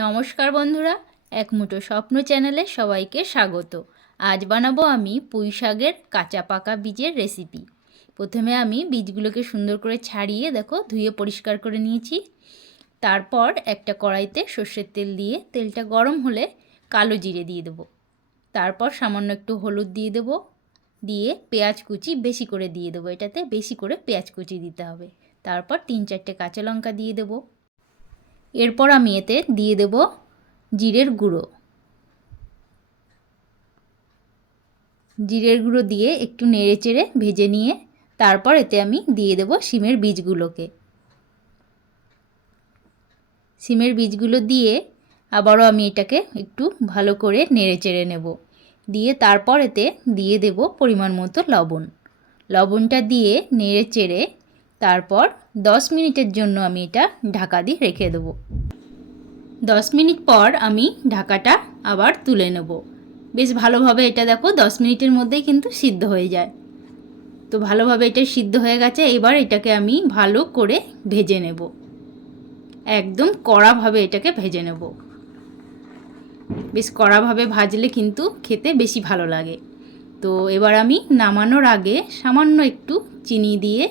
নমস্কার বন্ধুরা এক মুঠো স্বপ্ন চ্যানেলে সবাইকে স্বাগত। আজ বানাবো আমি পুঁই শাকের কাঁচা পাকা বীজের রেসিপি প্রথমে আমি বীজগুলোকে সুন্দর করে ছাড়িয়ে, দেখো, ধুয়ে পরিষ্কার করে নিয়েছি। তারপর একটা কড়াইতে সর্ষের তেল দিয়ে, তেলটা গরম হলে কালো জিরে দিয়ে দেবো। তারপর সামান্য একটু হলুদ দিয়ে দেবো। দিয়ে পেঁয়াজ কুচি বেশি করে দিয়ে দেবো। এটাতে বেশি করে পেঁয়াজ কুচি দিতে হবে। তারপর তিন চারটে কাঁচা লঙ্কা দিয়ে দেবো। এরপর আমি এতে দিয়ে দেব জিরের গুঁড়ো। জিরের গুঁড়ো দিয়ে একটু নেড়ে চেড়ে ভেজে নিয়ে তারপর এতে আমি দিয়ে দেব সিমের বীজগুলোকে। সিমের বীজগুলো দিয়ে আবারও আমি এটাকে একটু ভালো করে নেড়ে চেড়ে নেব। দিয়ে তারপর এতে দিয়ে দেব পরিমাণ মতো লবণ। লবণটা দিয়ে নেড়ে চেড়ে তারপর দশ মিনিটের জন্য আমি এটা ঢাকা দিয়ে রেখে দেবো। দশ মিনিট পর আমি ঢাকাটা আবার তুলে নেব। বেশ ভালোভাবে এটা দেখো, দশ মিনিটের মধ্যেই কিন্তু সিদ্ধ হয়ে যায়। তো ভালোভাবে এটা সিদ্ধ হয়ে গেছে, এবার এটাকে আমি ভালো করে ভেজে নেব। একদম কড়াভাবে এটাকে ভেজে নেব। বেশ কড়াভাবে ভাজলে কিন্তু খেতে বেশি ভালো লাগে। তো এবার আমি নামানোর আগে সামান্য একটু চিনি দিয়ে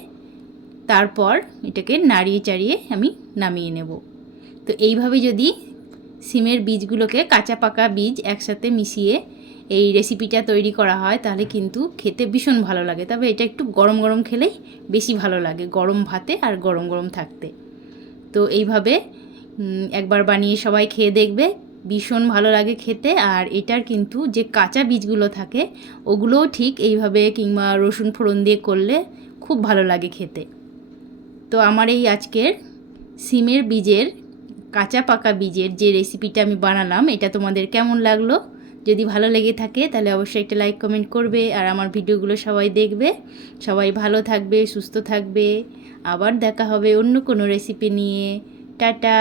তারপর এটাকে নাড়িয়ে চাড়িয়ে আমি নামিয়ে নেব। তো এইভাবে যদি সিমের বীজগুলোকে কাঁচা পাকা বীজ একসাথে মিশিয়ে এই রেসিপিটা তৈরি করা হয়, তাহলে কিন্তু খেতে ভীষণ ভালো লাগে। তবে এটা একটু গরম গরম খেলেই বেশি ভালো লাগে, গরম ভাতে আর গরম গরম থাকতে। তো এইভাবে একবার বানিয়ে সবাই খেয়ে দেখবে, ভীষণ ভালো লাগে খেতে। আর এটার কিন্তু যে কাঁচা বীজগুলো থাকে, ওগুলোও ঠিক এইভাবে কিংবা রসুন ফোড়ন দিয়ে করলে খুব ভালো লাগে খেতে। তো আমার এই আজকের সিমের বীজের, কাঁচা পাকা বীজের যে রেসিপিটা আমি বানালাম, এটা তোমাদের কেমন লাগল? যদি ভালো লেগে থাকে, তাহলে অবশ্যই একটা লাইক কমেন্ট করবে আর আমার ভিডিওগুলো সবাই দেখবে। সবাই ভালো থাকবে, সুস্থ থাকবে। আবার দেখা হবে অন্য কোনো রেসিপি নিয়ে। টাটা!